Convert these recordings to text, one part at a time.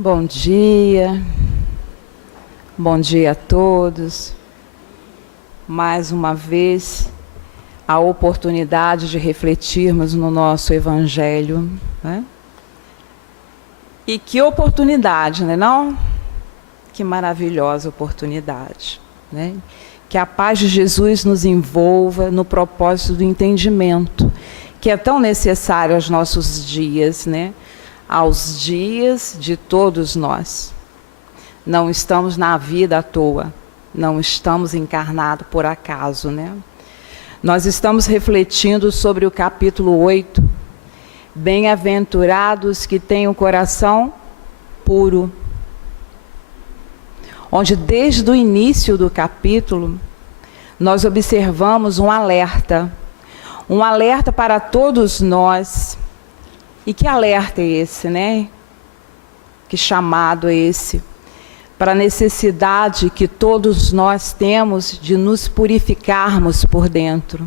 Bom dia a todos. Mais uma vez, a oportunidade de refletirmos no nosso Evangelho, né? E que oportunidade, né, não? Que maravilhosa oportunidade, né? Que a paz de Jesus nos envolva no propósito do entendimento, que é tão necessário aos nossos dias, né? Aos dias de todos nós. Não estamos na vida à toa, não estamos encarnados por acaso, né? Nós estamos refletindo sobre o capítulo 8. Bem-aventurados que têm o coração puro. Onde desde o início do capítulo, nós observamos um alerta para todos nós. E que alerta é esse, né? Que chamado é esse? Para a necessidade que todos nós temos de nos purificarmos por dentro,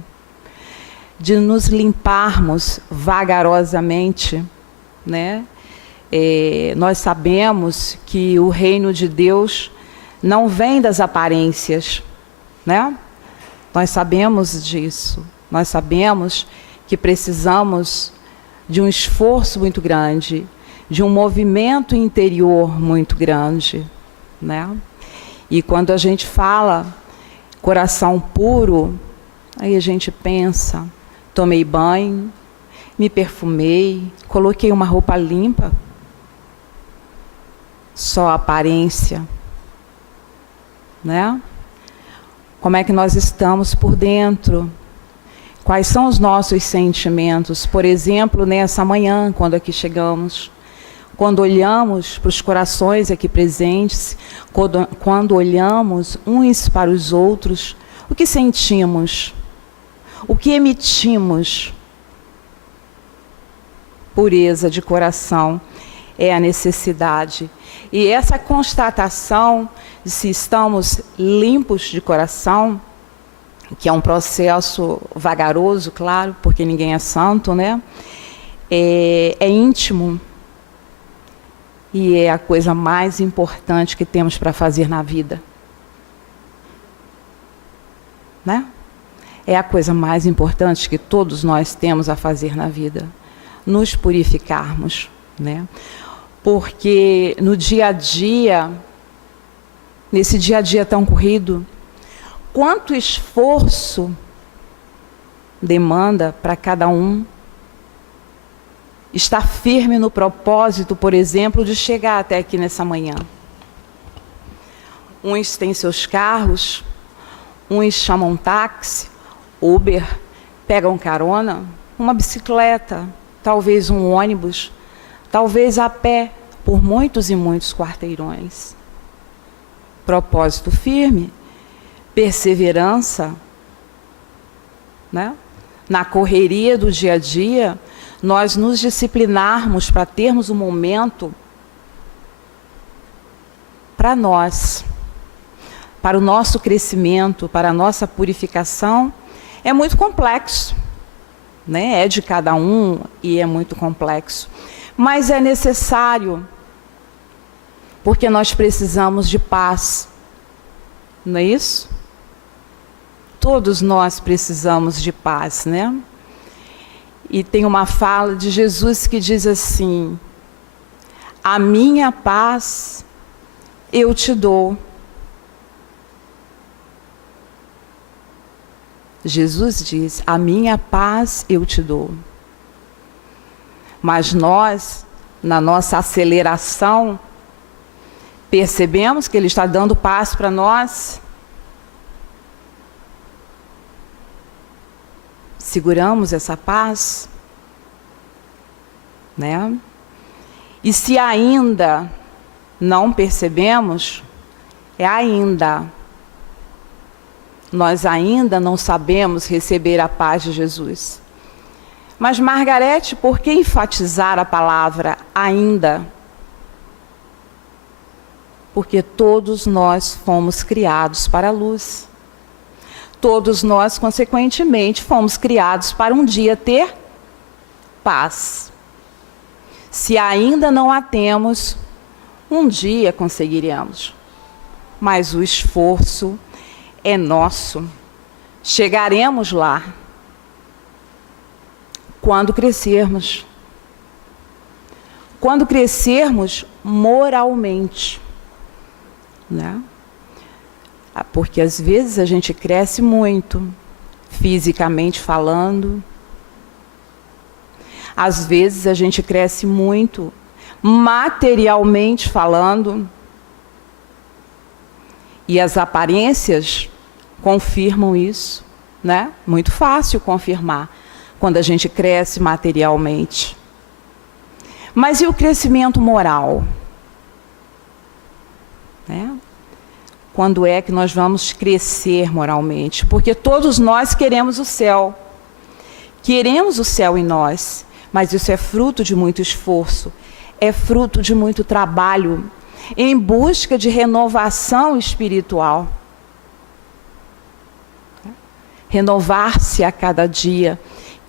de nos limparmos vagarosamente, né? Nós sabemos que o reino de Deus não vem das aparências, né? Nós sabemos disso. Nós sabemos que precisamos de um esforço muito grande, de um movimento interior muito grande, né? E quando a gente fala coração puro, aí a gente pensa, tomei banho, me perfumei, coloquei uma roupa limpa, só a aparência, né? Como é que nós estamos por dentro? Quais são os nossos sentimentos? Por exemplo, nessa manhã, quando aqui chegamos, quando olhamos para os corações aqui presentes, quando olhamos uns para os outros, o que sentimos? O que emitimos? Pureza de coração é a necessidade. E essa constatação de se estamos limpos de coração, que é um processo vagaroso, claro, porque ninguém é santo, né? É íntimo. E é a coisa mais importante que temos para fazer na vida. Né? É a coisa mais importante que todos nós temos a fazer na vida. Nos purificarmos, né? Porque no dia a dia, nesse dia a dia tão corrido, quanto esforço demanda para cada um estar firme no propósito, por exemplo, de chegar até aqui nessa manhã. Uns têm seus carros, uns chamam táxi, Uber, pegam carona, uma bicicleta, talvez um ônibus, talvez a pé, por muitos e muitos quarteirões. Propósito firme, perseverança, né? Na correria do dia a dia, nós nos disciplinarmos para termos um momento para nós, para o nosso crescimento, para a nossa purificação, é muito complexo, né? É de cada um e é muito complexo. Mas é necessário, porque nós precisamos de paz, não é isso? Todos nós precisamos de paz, né? E tem uma fala de Jesus que diz assim: a minha paz eu te dou. Jesus diz: a minha paz eu te dou. Mas nós, na nossa aceleração, percebemos que Ele está dando paz para nós? Seguramos essa paz, né? E se ainda não percebemos, nós ainda não sabemos receber a paz de Jesus. Mas, Margarete, por que enfatizar a palavra ainda? Porque todos nós fomos criados para a luz. Todos nós, consequentemente, fomos criados para um dia ter paz. Se ainda não a temos, Um dia conseguiremos, mas o esforço é nosso. Chegaremos lá quando crescermos. Quando crescermos moralmente, né? Porque às vezes a gente cresce muito, fisicamente falando. Às vezes a gente cresce muito, materialmente falando. E as aparências confirmam isso, né? Muito fácil confirmar quando a gente cresce materialmente. Mas e o crescimento moral? Né? Quando é que nós vamos crescer moralmente? Porque todos nós queremos o céu. Queremos o céu em nós, mas isso é fruto de muito esforço, é fruto de muito trabalho, em busca de renovação espiritual. Renovar-se a cada dia,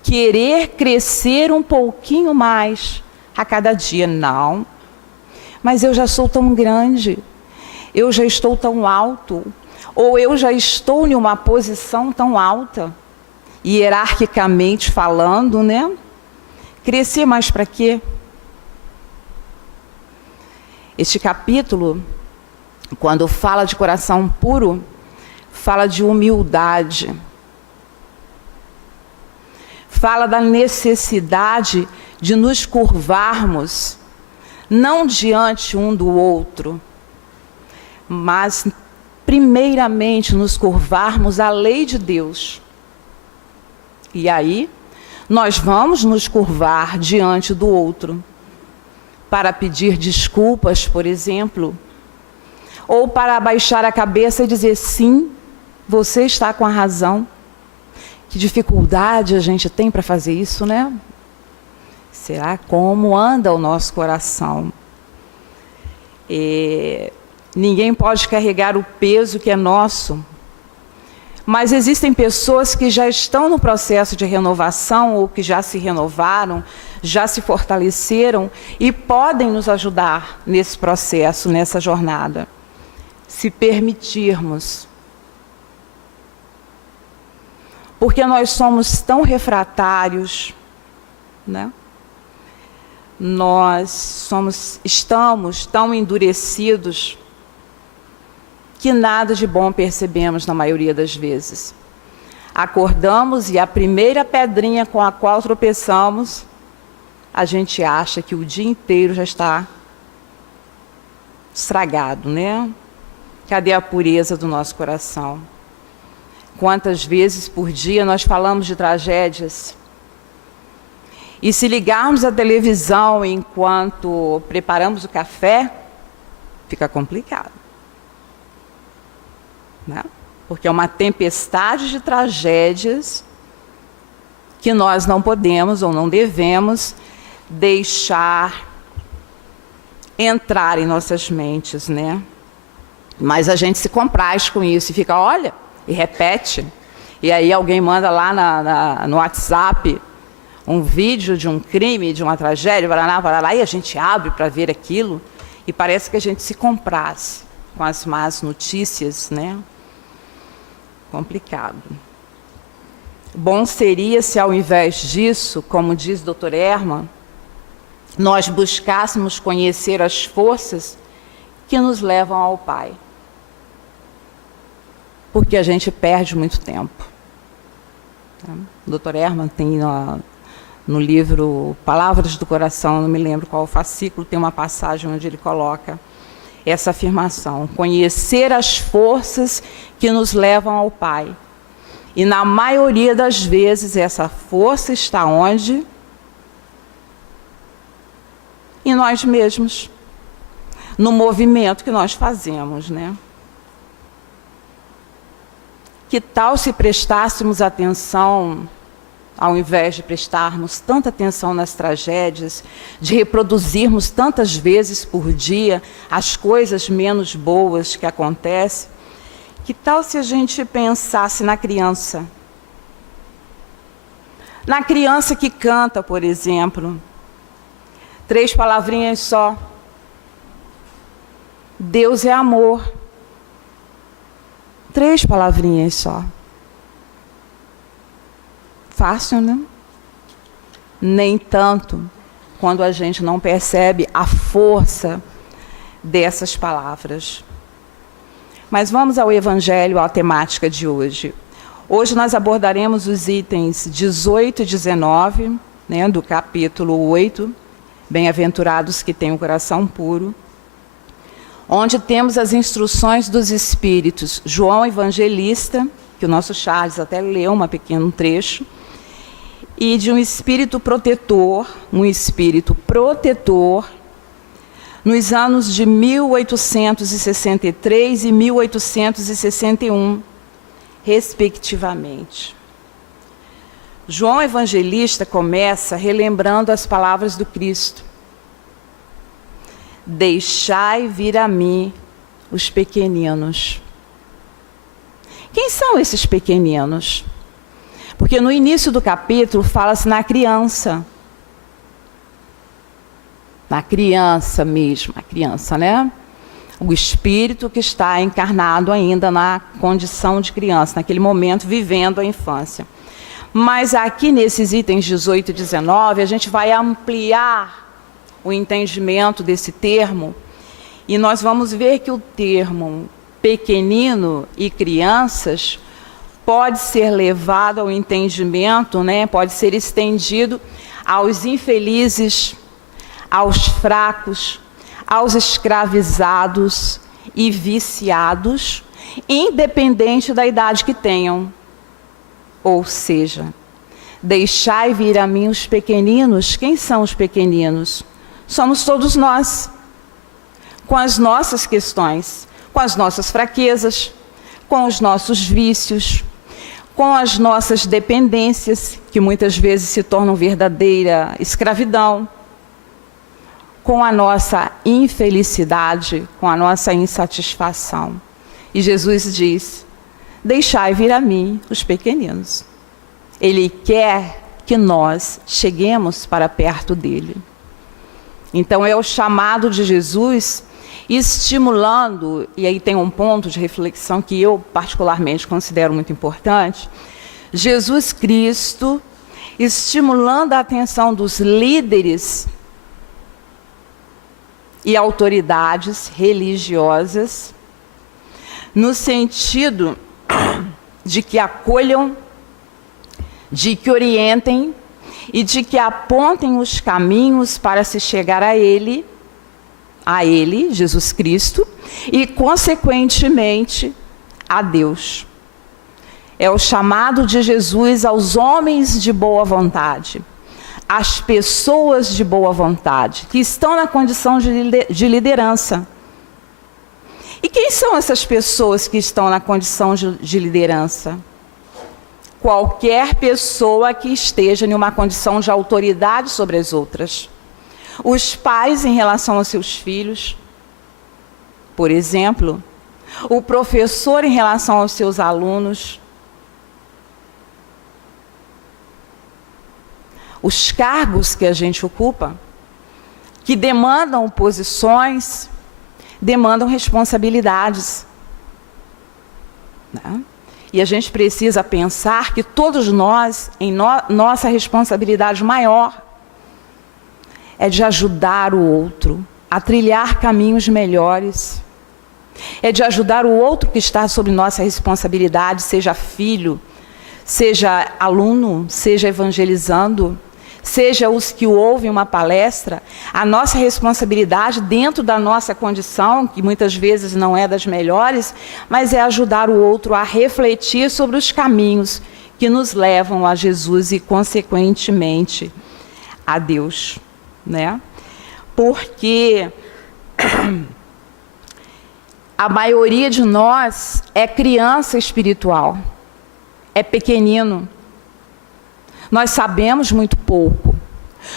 querer crescer um pouquinho mais a cada dia. Não, mas eu já sou tão grande, eu já estou tão alto, ou eu já estou em uma posição tão alta, hierarquicamente falando, né? Crescer mais para quê? Este capítulo, quando fala de coração puro, fala de humildade. Fala da necessidade de nos curvarmos, não diante um do outro, mas primeiramente nos curvarmos à lei de Deus. E aí, nós vamos nos curvar diante do outro, para pedir desculpas, por exemplo, ou para abaixar a cabeça e dizer, sim, você está com a razão. Que dificuldade a gente tem para fazer isso, né? Será como anda o nosso coração? Ninguém pode carregar o peso que é nosso. Mas existem pessoas que já estão no processo de renovação ou que já se renovaram, já se fortaleceram e podem nos ajudar nesse processo, nessa jornada. Se permitirmos. Porque nós somos tão refratários, né? Estamos tão endurecidos que nada de bom percebemos na maioria das vezes. Acordamos e a primeira pedrinha com a qual tropeçamos, a gente acha que o dia inteiro já está estragado, né? Cadê a pureza do nosso coração? Quantas vezes por dia nós falamos de tragédias? E se ligarmos a televisão enquanto preparamos o café, fica complicado. Né? Porque é uma tempestade de tragédias que nós não podemos ou não devemos deixar entrar em nossas mentes, né? Mas a gente se compraz com isso e fica, olha, e repete. E aí alguém manda lá no WhatsApp um vídeo de um crime, de uma tragédia, e a gente abre para ver aquilo e parece que a gente se compraz com as más notícias, né? Complicado. Bom seria se ao invés disso, como diz o Dr. Herman, nós buscássemos conhecer as forças que nos levam ao Pai. Porque a gente perde muito tempo. O Dr. Herman tem no livro Palavras do Coração, não me lembro qual fascículo, tem uma passagem onde ele coloca essa afirmação: conhecer as forças que nos levam ao Pai. E na maioria das vezes essa força está onde? Em nós mesmos, no movimento que nós fazemos, né? Que tal se prestássemos atenção, ao invés de prestarmos tanta atenção nas tragédias, de reproduzirmos tantas vezes por dia as coisas menos boas que acontecem? Que tal se a gente pensasse na criança? Na criança que canta, por exemplo, 3 palavrinhas só. Deus é amor. 3 palavrinhas só. Fácil, né? Nem tanto quando a gente não percebe a força dessas palavras. Mas vamos ao Evangelho, à temática de hoje. Hoje nós abordaremos os itens 18 e 19, né, do capítulo 8, Bem-aventurados que têm o coração puro, onde temos as instruções dos Espíritos. João Evangelista, que o nosso Charles até leu um pequeno trecho, e de um Espírito protetor, nos anos de 1863 e 1861, respectivamente. João Evangelista começa relembrando as palavras do Cristo. Deixai vir a mim os pequeninos. Quem são esses pequeninos? Porque no início do capítulo fala-se na criança. Na criança mesmo, a criança, né? O espírito que está encarnado ainda na condição de criança, naquele momento vivendo a infância. Mas aqui nesses itens 18 e 19, a gente vai ampliar o entendimento desse termo e nós vamos ver que o termo pequenino e crianças pode ser levado ao entendimento, né? Pode ser estendido aos infelizes, aos fracos, aos escravizados e viciados, independente da idade que tenham. Ou seja, deixai vir a mim os pequeninos. Quem são os pequeninos? Somos todos nós, com as nossas questões, com as nossas fraquezas, com os nossos vícios, com as nossas dependências, que muitas vezes se tornam verdadeira escravidão, com a nossa infelicidade, com a nossa insatisfação. E Jesus diz: deixai vir a mim os pequeninos. Ele quer que nós cheguemos para perto dele. Então é o chamado de Jesus estimulando, e aí tem um ponto de reflexão que eu particularmente considero muito importante, Jesus Cristo estimulando a atenção dos líderes e autoridades religiosas, no sentido de que acolham, de que orientem e de que apontem os caminhos para se chegar a Ele, Jesus Cristo, e consequentemente a Deus. É o chamado de Jesus aos homens de boa vontade, às pessoas de boa vontade, que estão na condição de liderança. E quem são essas pessoas que estão na condição de liderança? Qualquer pessoa que esteja em uma condição de autoridade sobre as outras. Os pais em relação aos seus filhos, por exemplo, o professor em relação aos seus alunos, os cargos que a gente ocupa, que demandam posições, demandam responsabilidades, né? E a gente precisa pensar que todos nós, em nossa responsabilidade maior, é de ajudar o outro a trilhar caminhos melhores, é de ajudar o outro que está sob nossa responsabilidade, seja filho, seja aluno, seja evangelizando, seja os que ouvem uma palestra. A nossa responsabilidade dentro da nossa condição, que muitas vezes não é das melhores, mas é ajudar o outro a refletir sobre os caminhos que nos levam a Jesus e, consequentemente, a Deus, né? Porque a maioria de nós é criança espiritual, é pequenino. Nós sabemos muito pouco,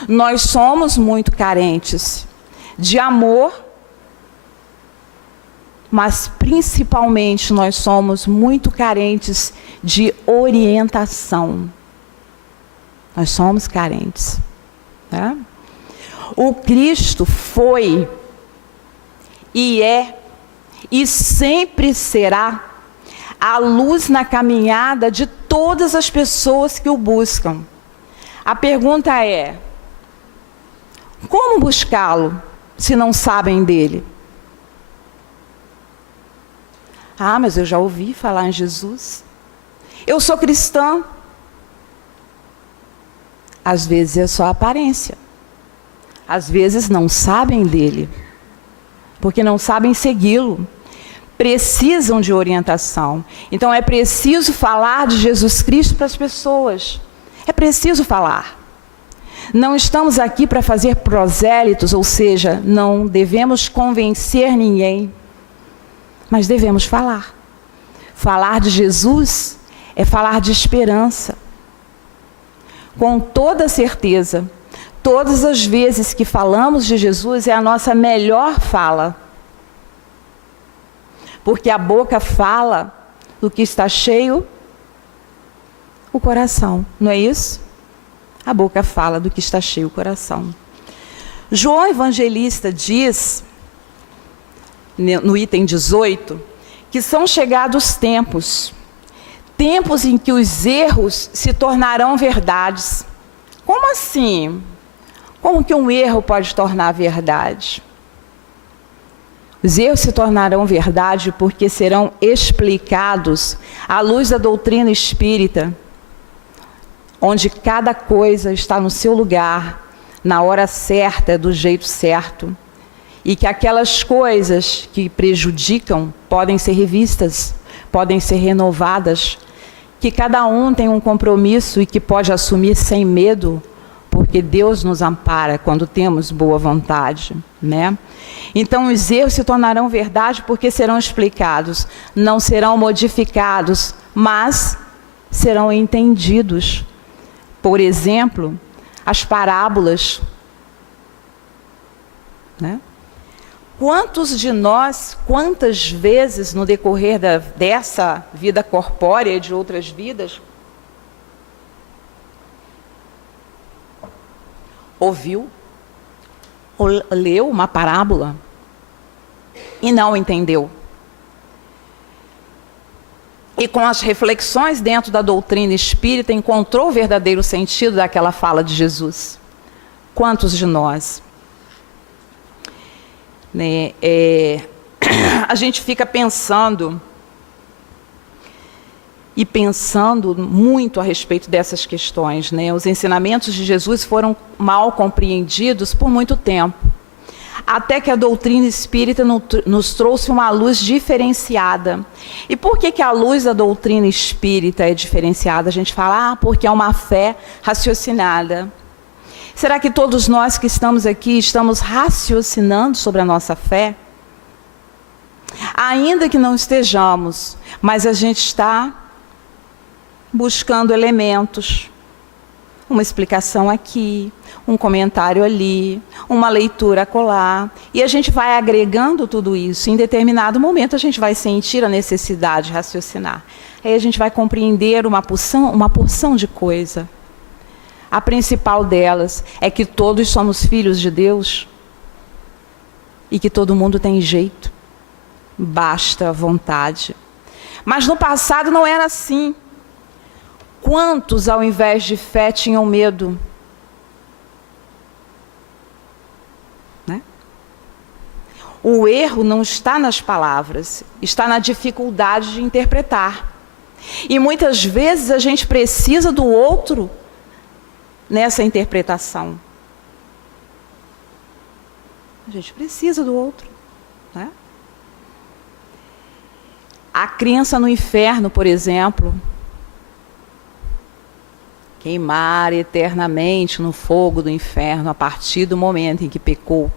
nós somos muito carentes de amor, mas principalmente nós somos muito carentes de orientação. Nós somos carentes, né? O Cristo foi e é e sempre será a luz na caminhada de todas as pessoas que o buscam. A pergunta é: como buscá-lo se não sabem dele? Ah, mas eu já ouvi falar em Jesus. Eu sou cristã. Às vezes é só aparência. Às vezes não sabem dele, porque não sabem segui-lo. Precisam de orientação. Então é preciso falar de Jesus Cristo para as pessoas. É preciso falar. Não estamos aqui para fazer prosélitos, ou seja, não devemos convencer ninguém, mas devemos falar. Falar de Jesus é falar de esperança. Com toda certeza, todas as vezes que falamos de Jesus é a nossa melhor fala. Porque a boca fala do que está cheio o coração, não é isso? A boca fala do que está cheio o coração. João Evangelista diz, no item 18, que são chegados tempos em que os erros se tornarão verdades. Como assim? Como que um erro pode tornar verdade? Os erros se tornarão verdade porque serão explicados à luz da doutrina espírita, onde cada coisa está no seu lugar, na hora certa, do jeito certo, e que aquelas coisas que prejudicam podem ser revistas, podem ser renovadas, que cada um tem um compromisso e que pode assumir sem medo, porque Deus nos ampara quando temos boa vontade, né? Então os erros se tornarão verdade porque serão explicados, não serão modificados, mas serão entendidos. Por exemplo, as parábolas, né? Quantos de nós, quantas vezes no decorrer dessa vida corpórea e de outras vidas, ouviu ou leu uma parábola e não entendeu? E com as reflexões dentro da doutrina espírita, encontrou o verdadeiro sentido daquela fala de Jesus? Quantos de nós? Né? A gente fica pensando muito a respeito dessas questões, né? Os ensinamentos de Jesus foram mal compreendidos por muito tempo, até que a doutrina espírita nos trouxe uma luz diferenciada. E por que a luz da doutrina espírita é diferenciada? A gente fala, porque é uma fé raciocinada. Será que todos nós que estamos aqui estamos raciocinando sobre a nossa fé? Ainda que não estejamos, mas a gente está buscando elementos, uma explicação aqui, um comentário ali, uma leitura acolá, e a gente vai agregando tudo isso. Em determinado momento a gente vai sentir a necessidade de raciocinar. Aí a gente vai compreender uma porção de coisa. A principal delas é que todos somos filhos de Deus e que todo mundo tem jeito, basta vontade. Mas no passado não era assim. Quantos, ao invés de fé, tinham medo? Né? O erro não está nas palavras, está na dificuldade de interpretar. E muitas vezes a gente precisa do outro nessa interpretação. A gente precisa do outro, né? A crença no inferno, por exemplo, queimar eternamente no fogo do inferno a partir do momento em que pecou.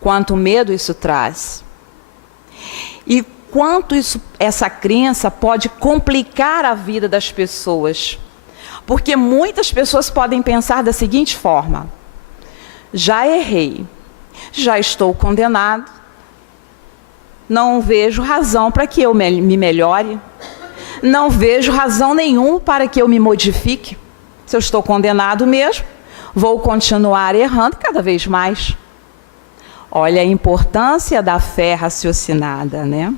Quanto medo isso traz. E quanto essa crença pode complicar a vida das pessoas. Porque muitas pessoas podem pensar da seguinte forma: já errei, já estou condenado, não vejo razão para que eu me melhore, não vejo razão nenhuma para que eu me modifique. Se eu estou condenado mesmo, vou continuar errando cada vez mais. Olha a importância da fé raciocinada, né?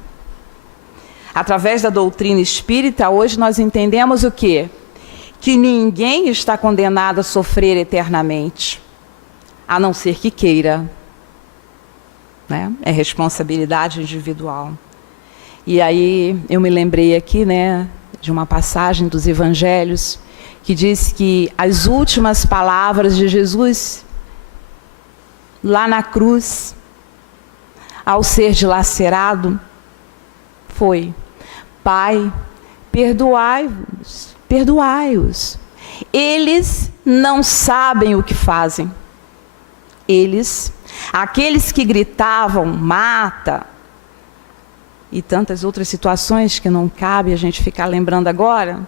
Através da doutrina espírita, hoje nós entendemos o quê? Que ninguém está condenado a sofrer eternamente, a não ser que queira, né? É responsabilidade individual. E aí eu me lembrei aqui, né, de uma passagem dos Evangelhos que diz que as últimas palavras de Jesus lá na cruz, ao ser dilacerado, foi: Pai, perdoai-os, perdoai-os. Eles não sabem o que fazem. Eles, aqueles que gritavam, mata, e tantas outras situações que não cabe a gente ficar lembrando agora,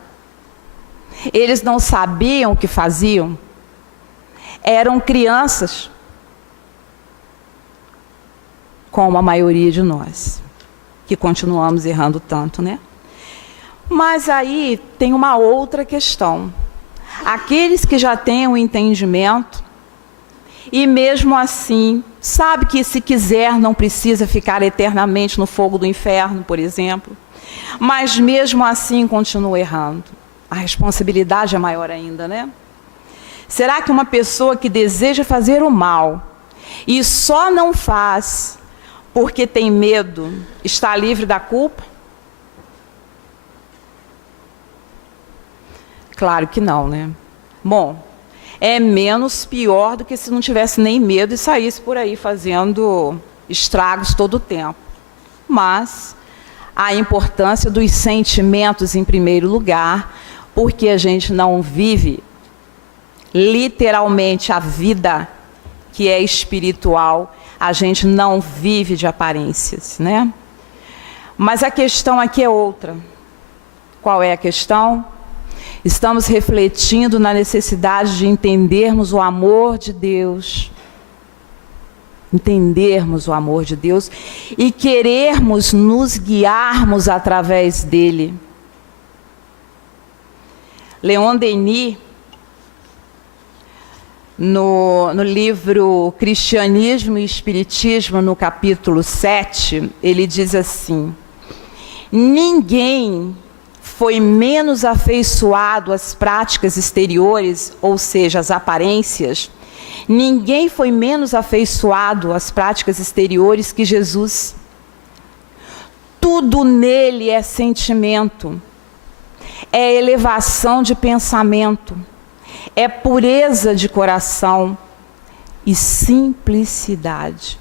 eles não sabiam o que faziam. Eram crianças, como a maioria de nós, que continuamos errando tanto, né? Mas aí tem uma outra questão. Aqueles que já têm o entendimento, e mesmo assim, sabe que se quiser não precisa ficar eternamente no fogo do inferno, por exemplo, mas mesmo assim continua errando. A responsabilidade é maior ainda, né? Será que uma pessoa que deseja fazer o mal e só não faz porque tem medo, está livre da culpa? Claro que não, né? Bom, é menos pior do que se não tivesse nem medo e saísse por aí fazendo estragos todo o tempo. Mas a importância dos sentimentos em primeiro lugar, porque a gente não vive literalmente a vida que é espiritual, a gente não vive de aparências, né? Mas a questão aqui é outra. Qual é a questão? Estamos refletindo na necessidade de entendermos o amor de Deus. Entendermos o amor de Deus e querermos nos guiarmos através dele. Leon Denis, no livro Cristianismo e Espiritismo, no capítulo 7, ele diz assim: ninguém foi menos afeiçoado às práticas exteriores, ou seja, às aparências, ninguém foi menos afeiçoado às práticas exteriores que Jesus. Tudo nele é sentimento, é elevação de pensamento, é pureza de coração e simplicidade.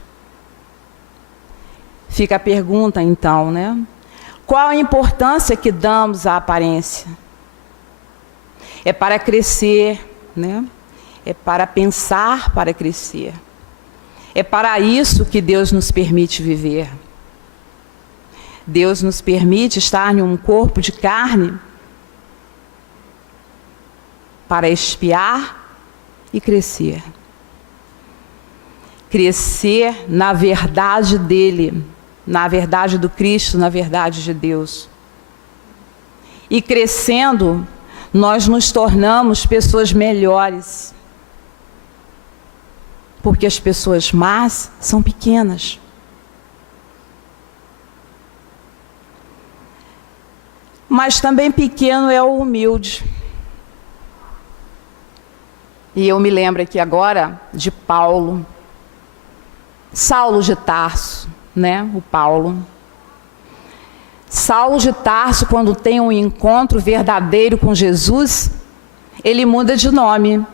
Fica a pergunta então, né? Qual a importância que damos à aparência? É para crescer, né? É para pensar para crescer. É para isso que Deus nos permite viver. Deus nos permite estar em um corpo de carne para expiar e crescer. Crescer na verdade dele, na verdade do Cristo, na verdade de Deus. E crescendo, nós nos tornamos pessoas melhores. Porque as pessoas más são pequenas. Mas também pequeno é o humilde. E eu me lembro aqui agora de Paulo, Saulo de Tarso, né? O Paulo. Saulo de Tarso, quando tem um encontro verdadeiro com Jesus, ele muda de nome.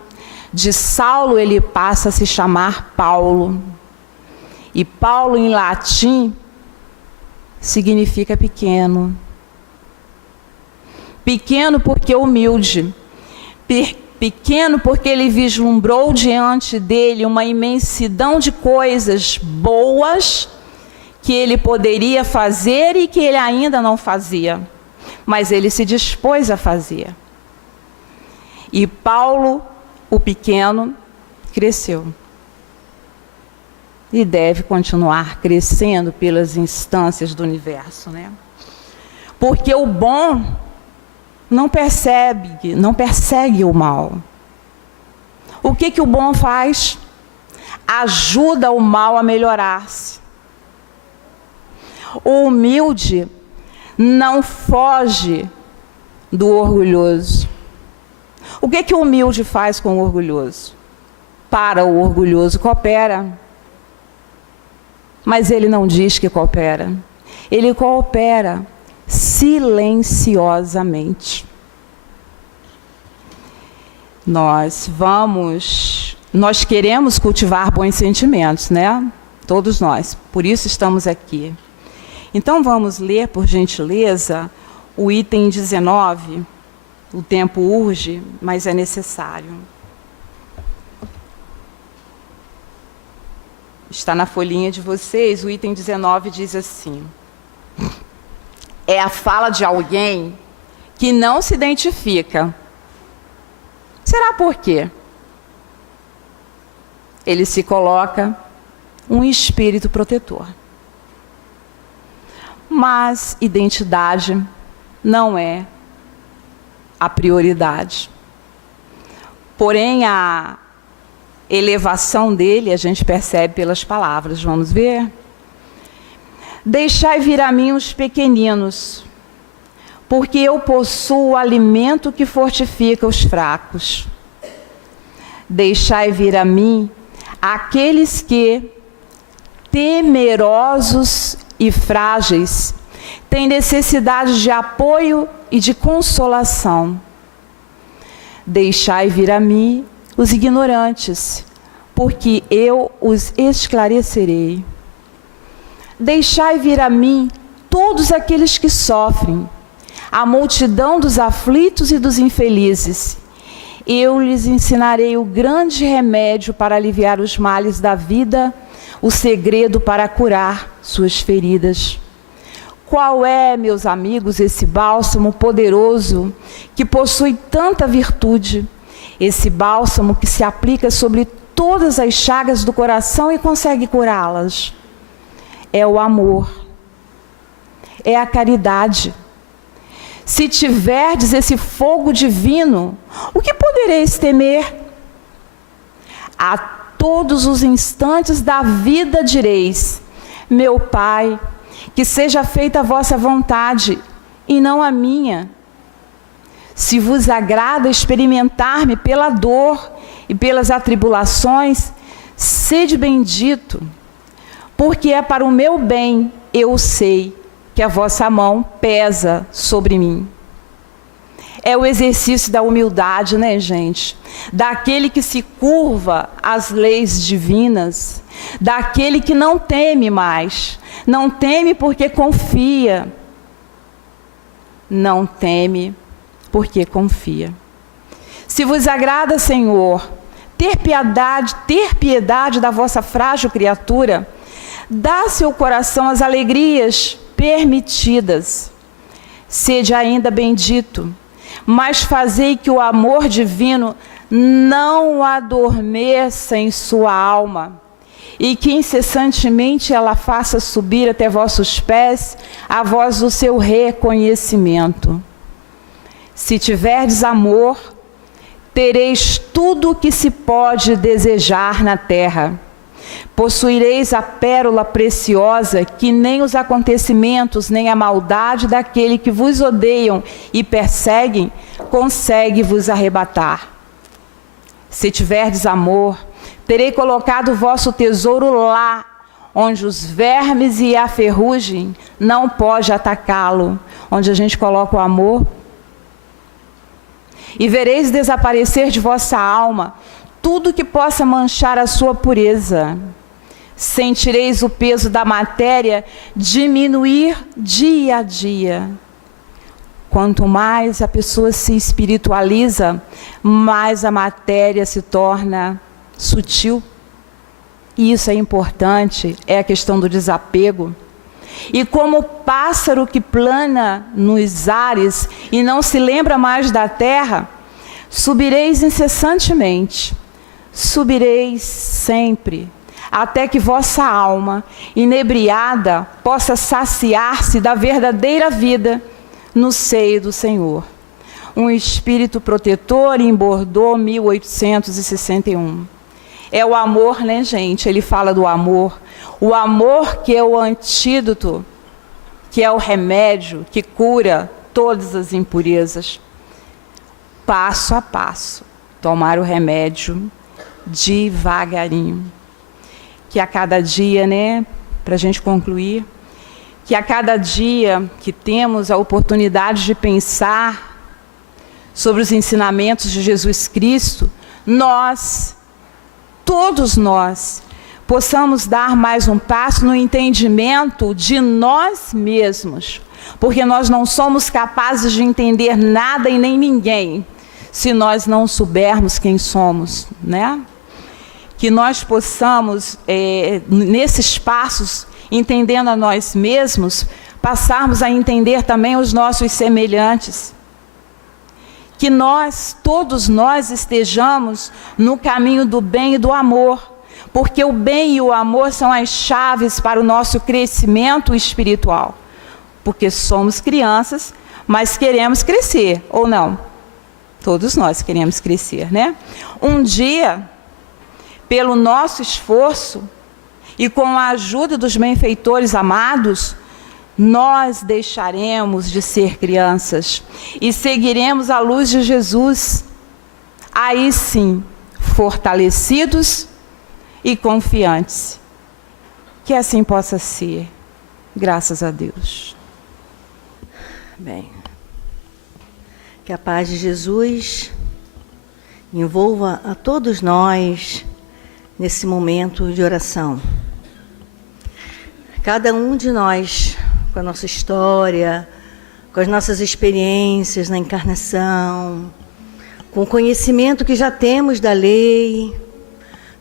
De Saulo ele passa a se chamar Paulo. E Paulo em latim significa pequeno. Pequeno porque humilde. Pequeno porque ele vislumbrou diante dele uma imensidão de coisas boas que ele poderia fazer e que ele ainda não fazia, mas ele se dispôs a fazer. E Paulo, o pequeno, cresceu. E deve continuar crescendo pelas instâncias do universo, né? Porque o bom não persegue o mal. O que o bom faz? ajuda o mal a melhorar-se. O humilde não foge do orgulhoso. O que o humilde faz com o orgulhoso? Para o orgulhoso, coopera. Mas ele não diz que coopera. Ele coopera silenciosamente. Nós queremos cultivar bons sentimentos, né? Todos nós. Por isso estamos aqui. Então vamos ler, por gentileza, o item 19. O tempo urge, mas é necessário. Está na folhinha de vocês, o item 19 diz assim: é a fala de alguém que não se identifica. Será por quê? Ele se coloca um espírito protetor. Mas identidade não é a prioridade. Porém, a elevação dele a gente percebe pelas palavras. Vamos ver? Deixai vir a mim os pequeninos, porque eu possuo o alimento que fortifica os fracos. Deixai vir a mim aqueles que, temerosos e frágeis, têm necessidade de apoio e de consolação. Deixai vir a mim os ignorantes, porque eu os esclarecerei. Deixai vir a mim todos aqueles que sofrem, a multidão dos aflitos e dos infelizes. Eu lhes ensinarei o grande remédio para aliviar os males da vida, o segredo para curar suas feridas. Qual é, meus amigos, esse bálsamo poderoso que possui tanta virtude? Esse bálsamo que se aplica sobre todas as chagas do coração e consegue curá-las. É o amor. É a caridade. Se tiverdes esse fogo divino, o que podereis temer? A todos os instantes da vida direis: meu Pai, que seja feita a vossa vontade e não a minha. Se vos agrada experimentar-me pela dor e pelas atribulações, sede bendito, porque é para o meu bem, eu sei que a vossa mão pesa sobre mim. É o exercício da humildade, né, gente? Daquele que se curva às leis divinas, daquele que não teme mais. Não teme porque confia. Não teme porque confia. Se vos agrada, Senhor, ter piedade da vossa frágil criatura, dá seu coração as alegrias permitidas. Sede ainda bendito, mas fazei que o amor divino não adormeça em sua alma, e que incessantemente ela faça subir até vossos pés a voz do seu reconhecimento. Se tiverdes amor, tereis tudo o que se pode desejar na terra. Possuireis a pérola preciosa que nem os acontecimentos, nem a maldade daquele que vos odeiam e perseguem, consegue vos arrebatar. Se tiverdes amor, terei colocado o vosso tesouro lá, onde os vermes e a ferrugem não pode atacá-lo. Onde a gente coloca o amor. E vereis desaparecer de vossa alma tudo que possa manchar a sua pureza. Sentireis o peso da matéria diminuir dia a dia. Quanto mais a pessoa se espiritualiza, mais a matéria se torna sutil. E isso é importante, é a questão do desapego. E como o pássaro que plana nos ares e não se lembra mais da terra, subireis incessantemente, subireis sempre, até que vossa alma, inebriada, possa saciar-se da verdadeira vida no seio do Senhor. Um espírito protetor em Bordeaux, 1861. É o amor, né, gente? Ele fala do amor. O amor que é o antídoto, que é o remédio que cura todas as impurezas. Passo a passo, tomar o remédio devagarinho. Que a cada dia, né, para a gente concluir, que a cada dia que temos a oportunidade de pensar sobre os ensinamentos de Jesus Cristo, nós, todos nós, possamos dar mais um passo no entendimento de nós mesmos, porque nós não somos capazes de entender nada e nem ninguém, se nós não soubermos quem somos, né? Que nós possamos, nesses passos, entendendo a nós mesmos, passarmos a entender também os nossos semelhantes. Que nós, todos nós, estejamos no caminho do bem e do amor, porque o bem e o amor são as chaves para o nosso crescimento espiritual. Porque somos crianças, mas queremos crescer, ou não? Todos nós queremos crescer, né? Um dia, pelo nosso esforço e com a ajuda dos benfeitores amados, nós deixaremos de ser crianças e seguiremos a luz de Jesus. Aí sim, fortalecidos e confiantes. Que assim possa ser. Graças a Deus. Bem, que a paz de Jesus envolva a todos nós nesse momento de oração. Cada um de nós, com a nossa história, com as nossas experiências na encarnação, com o conhecimento que já temos da lei,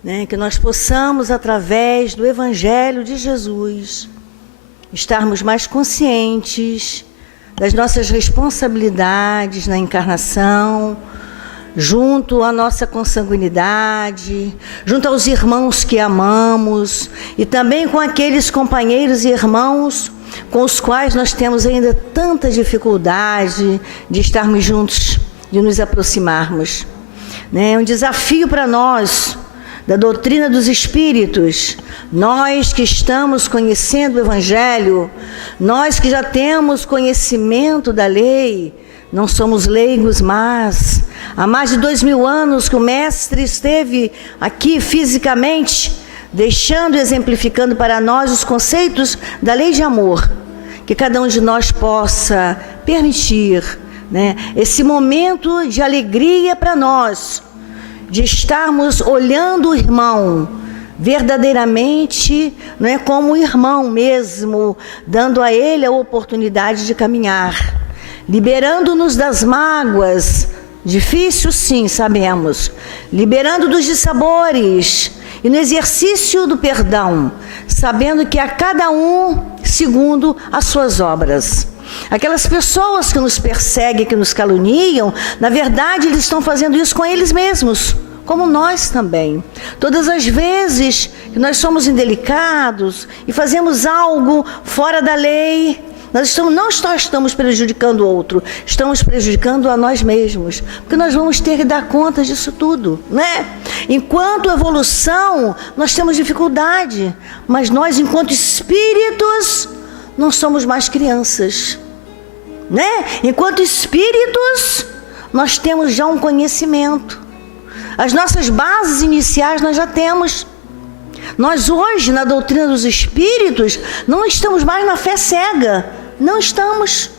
né, que nós possamos, através do Evangelho de Jesus, estarmos mais conscientes das nossas responsabilidades na encarnação, junto à nossa consanguinidade, junto aos irmãos que amamos e também com aqueles companheiros e irmãos com os quais nós temos ainda tanta dificuldade de estarmos juntos, de nos aproximarmos. É um desafio para nós, da doutrina dos Espíritos, nós que estamos conhecendo o Evangelho, nós que já temos conhecimento da lei, não somos leigos, mas há mais de 2000 anos que o Mestre esteve aqui fisicamente, deixando e exemplificando para nós os conceitos da lei de amor, que cada um de nós possa permitir, né, esse momento de alegria para nós, de estarmos olhando o irmão verdadeiramente, não é, como irmão mesmo, dando a ele a oportunidade de caminhar, liberando-nos das mágoas, difícil sim, sabemos, liberando dos dissabores e no exercício do perdão, sabendo que a cada um segundo as suas obras. Aquelas pessoas que nos perseguem, que nos caluniam, na verdade eles estão fazendo isso com eles mesmos, como nós também. Todas as vezes que nós somos indelicados e fazemos algo fora da lei, não estamos prejudicando o outro, estamos prejudicando a nós mesmos, porque nós vamos ter que dar conta disso tudo, né? Enquanto evolução, nós temos dificuldade, mas nós, enquanto espíritos, não somos mais crianças, né? Enquanto espíritos, nós temos já um conhecimento. As nossas bases iniciais nós já temos. Nós hoje, na doutrina dos Espíritos, não estamos mais na fé cega. Não estamos.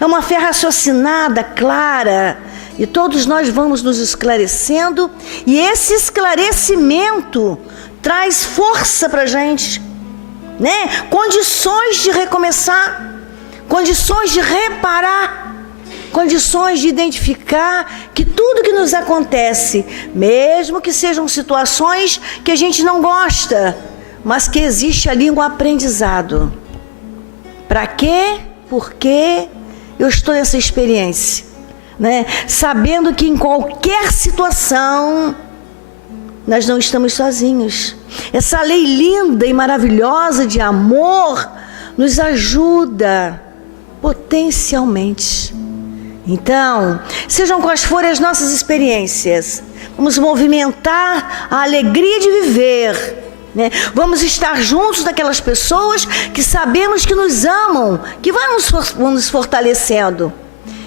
É uma fé raciocinada, clara. E todos nós vamos nos esclarecendo. E esse esclarecimento traz força para a gente, né? Condições de recomeçar, condições de reparar, condições de identificar que tudo que nos acontece, mesmo que sejam situações que a gente não gosta, mas que existe ali um aprendizado. Para quê? Por que eu estou nessa experiência? Né? Sabendo que em qualquer situação nós não estamos sozinhos. Essa lei linda e maravilhosa de amor nos ajuda potencialmente. Então, sejam quais forem as nossas experiências, Vamos movimentar a alegria de viver, né? Vamos estar juntos daquelas pessoas que sabemos que nos amam, que vão nos fortalecendo.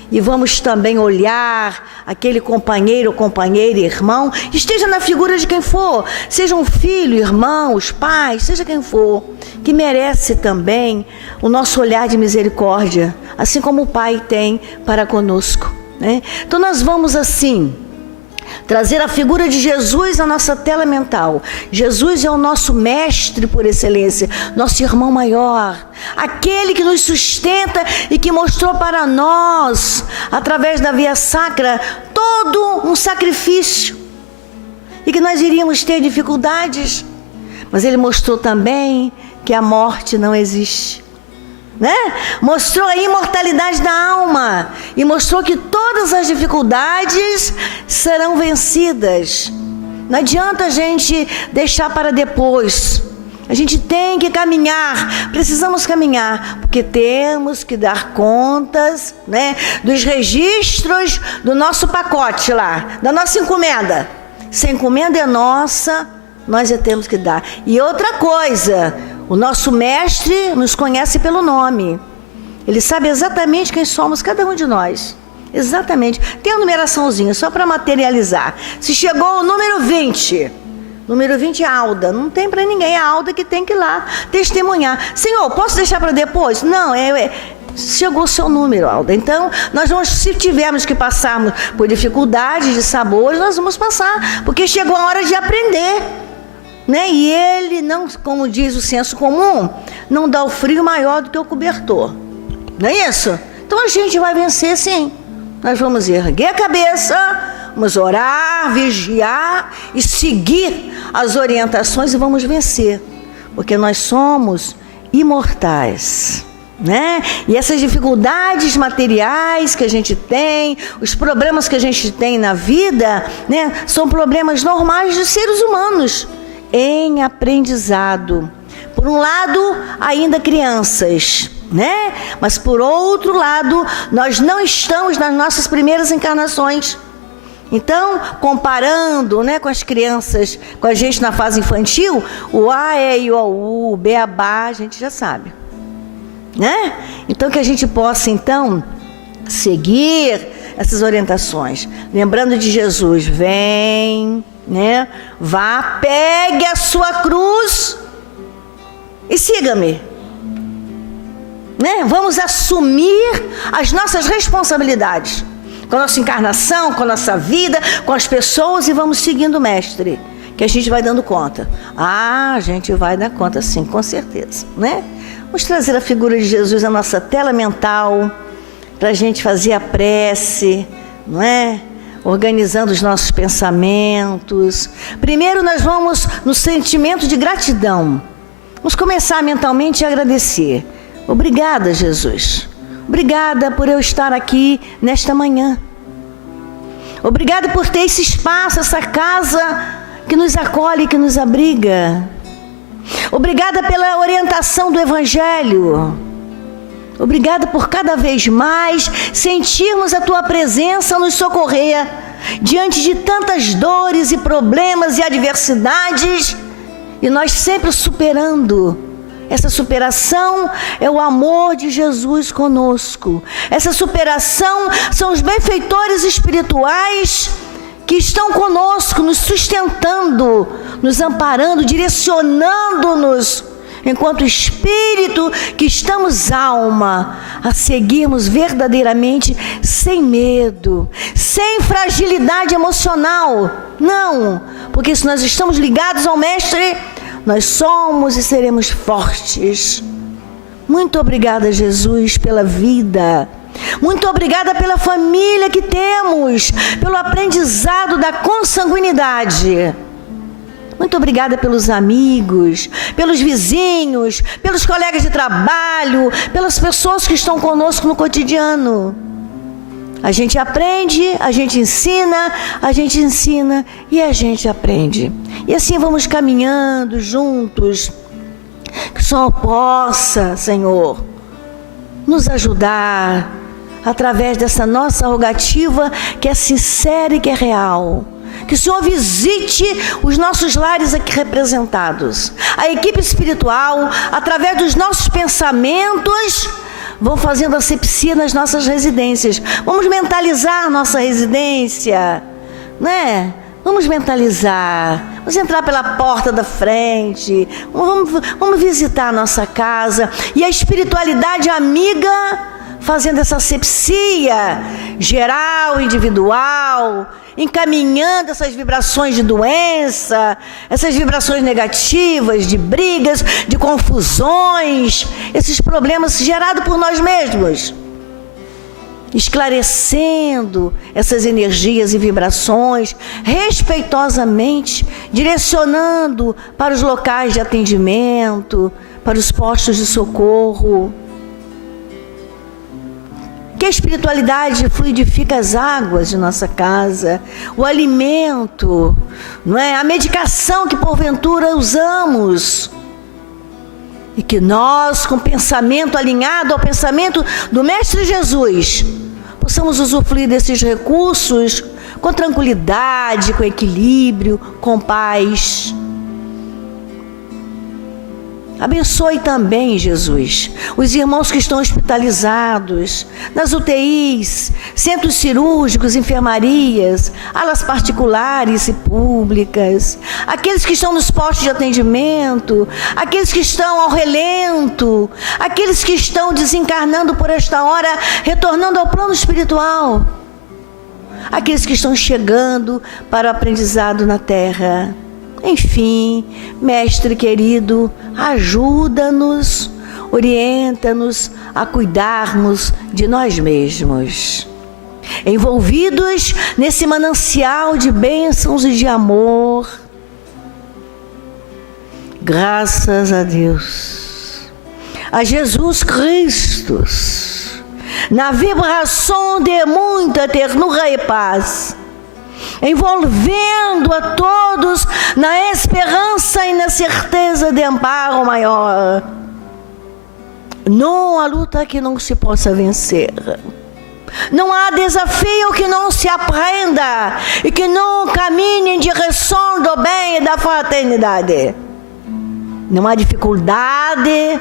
E vamos também olhar aquele companheiro ou companheira, irmão, esteja na figura de quem for, seja um filho, irmão, os pais, seja quem for, que merece também o nosso olhar de misericórdia, assim como o Pai tem para conosco, né? Então nós vamos assim trazer a figura de Jesus à nossa tela mental. Jesus é o nosso mestre por excelência, nosso irmão maior, aquele que nos sustenta e que mostrou para nós, através da via sacra, todo um sacrifício, e que nós iríamos ter dificuldades, mas ele mostrou também que a morte não existe, né? Mostrou a imortalidade da alma e mostrou que todas as dificuldades serão vencidas. Não adianta a gente deixar para depois. A gente tem que caminhar, precisamos caminhar, porque temos que dar contas, né, dos registros do nosso pacote lá, da nossa encomenda. Se a encomenda é nossa, nós já temos que dar. E outra coisa, o nosso mestre nos conhece pelo nome. Ele sabe exatamente quem somos, cada um de nós. Exatamente. Tem a numeraçãozinha, só para materializar. Se chegou o número 20, número 20 é Alda. Não tem para ninguém, é a Alda que tem que ir lá testemunhar. Senhor, posso deixar para depois? Não, chegou o seu número, Alda. Então, nós vamos, se tivermos que passarmos por dificuldades de sabores, nós vamos passar, porque chegou a hora de aprender, né? E ele não, como diz o senso comum, não dá o frio maior do que o cobertor. Não é isso? Então a gente vai vencer sim. Nós vamos erguer a cabeça, vamos orar, vigiar e seguir as orientações e vamos vencer. Porque nós somos imortais, né? E essas dificuldades materiais que a gente tem, os problemas que a gente tem na vida, né, são problemas normais dos seres humanos em aprendizado. Por um lado, ainda crianças, né? Mas por outro lado, nós não estamos nas nossas primeiras encarnações. Então, comparando, né, com as crianças, com a gente na fase infantil, o A, E, I, O, U, o Beabá, a gente já sabe, né? Então, que a gente possa, então, seguir essas orientações. Lembrando de Jesus, vem, né? Vá, pegue a sua cruz e siga-me, né? Vamos assumir as nossas responsabilidades com a nossa encarnação, com a nossa vida, com as pessoas, e vamos seguindo o mestre, que a gente vai dando conta. A gente vai dar conta sim, com certeza, né? Vamos trazer a figura de Jesus à nossa tela mental, para a gente fazer a prece, não é? Organizando os nossos pensamentos. Primeiro nós vamos no sentimento de gratidão. Vamos começar mentalmente a agradecer. Obrigada, Jesus. Obrigada por eu estar aqui nesta manhã. Obrigada por ter esse espaço, essa casa que nos acolhe, que nos abriga. Obrigada pela orientação do Evangelho. Obrigada por cada vez mais sentirmos a Tua presença nos socorrer diante de tantas dores e problemas e adversidades, e nós sempre superando. Essa superação é o amor de Jesus conosco. Essa superação são os benfeitores espirituais que estão conosco, nos sustentando, nos amparando, direcionando-nos, enquanto espírito que estamos alma, a seguirmos verdadeiramente sem medo, sem fragilidade emocional. Não, porque se nós estamos ligados ao Mestre, nós somos e seremos fortes. Muito obrigada, Jesus, pela vida. Muito obrigada pela família que temos, pelo aprendizado da consanguinidade. Muito obrigada pelos amigos, pelos vizinhos, pelos colegas de trabalho, pelas pessoas que estão conosco no cotidiano. A gente aprende, a gente ensina e a gente aprende. E assim vamos caminhando juntos. Que o Senhor possa, Senhor, nos ajudar através dessa nossa rogativa que é sincera e que é real, Que o Senhor visite os nossos lares aqui representados. A equipe espiritual, através dos nossos pensamentos, vão fazendo asepsia nas nossas residências. Vamos mentalizar nossa residência, né? Vamos mentalizar, vamos entrar pela porta da frente, vamos visitar a nossa casa. E a espiritualidade amiga fazendo essa asepsia geral, individual, encaminhando essas vibrações de doença, essas vibrações negativas, de brigas, de confusões, esses problemas gerados por nós mesmos. Esclarecendo essas energias e vibrações, respeitosamente, direcionando para os locais de atendimento, para os postos de socorro. Que a espiritualidade fluidifica as águas de nossa casa, o alimento, não é? A medicação que porventura usamos. E que nós, com pensamento alinhado ao pensamento do Mestre Jesus, possamos usufruir desses recursos com tranquilidade, com equilíbrio, com paz. Abençoe também, Jesus, os irmãos que estão hospitalizados, nas UTIs, centros cirúrgicos, enfermarias, alas particulares e públicas, aqueles que estão nos postos de atendimento, aqueles que estão ao relento, aqueles que estão desencarnando por esta hora, retornando ao plano espiritual, aqueles que estão chegando para o aprendizado na terra. Enfim, Mestre querido, ajuda-nos, orienta-nos a cuidarmos de nós mesmos, envolvidos nesse manancial de bênçãos e de amor. Graças a Deus, a Jesus Cristo, na vibração de muita ternura e paz, envolvendo a todos na esperança e na certeza de amparo maior. Não há luta que não se possa vencer. Não há desafio que não se aprenda e que não caminhe em direção do bem e da fraternidade. Não há dificuldade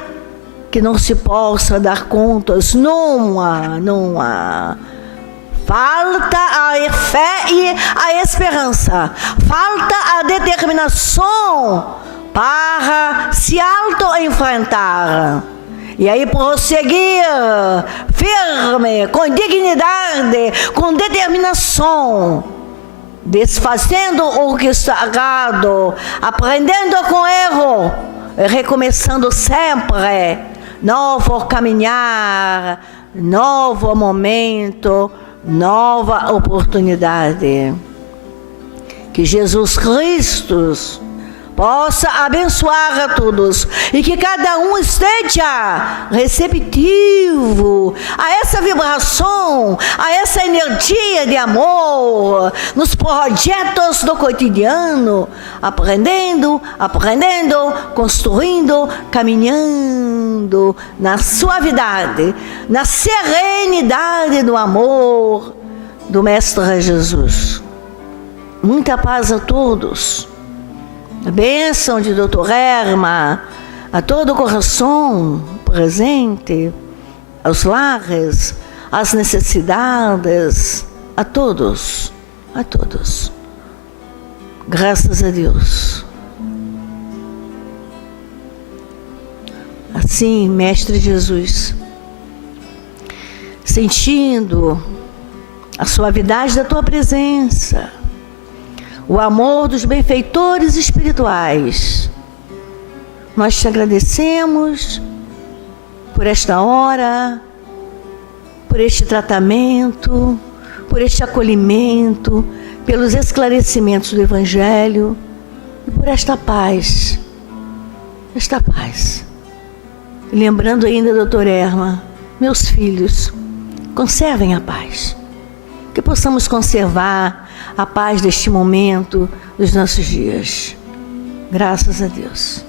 que não se possa dar contas. Não há. Falta a fé e a esperança. Falta a determinação para se auto-enfrentar. E aí prosseguir firme, com dignidade, com determinação, desfazendo o que está errado, aprendendo com erro, recomeçando sempre. Novo caminhar, novo momento, nova oportunidade. Que Jesus Cristo possa abençoar a todos e que cada um esteja receptivo a essa vibração, a essa energia de amor nos projetos do cotidiano, aprendendo, construindo, caminhando na suavidade, na serenidade do amor do Mestre Jesus. Muita paz a todos. A bênção de Dr. Erma a todo o coração presente, aos lares, às necessidades, a todos. Graças a Deus. Assim, Mestre Jesus, sentindo a suavidade da Tua presença, o amor dos benfeitores espirituais, nós te agradecemos por esta hora, por este tratamento, por este acolhimento, pelos esclarecimentos do Evangelho e por esta paz. E lembrando ainda, doutor Erma, meus filhos, conservem a paz. Que possamos conservar a paz deste momento dos nossos dias. Graças a Deus.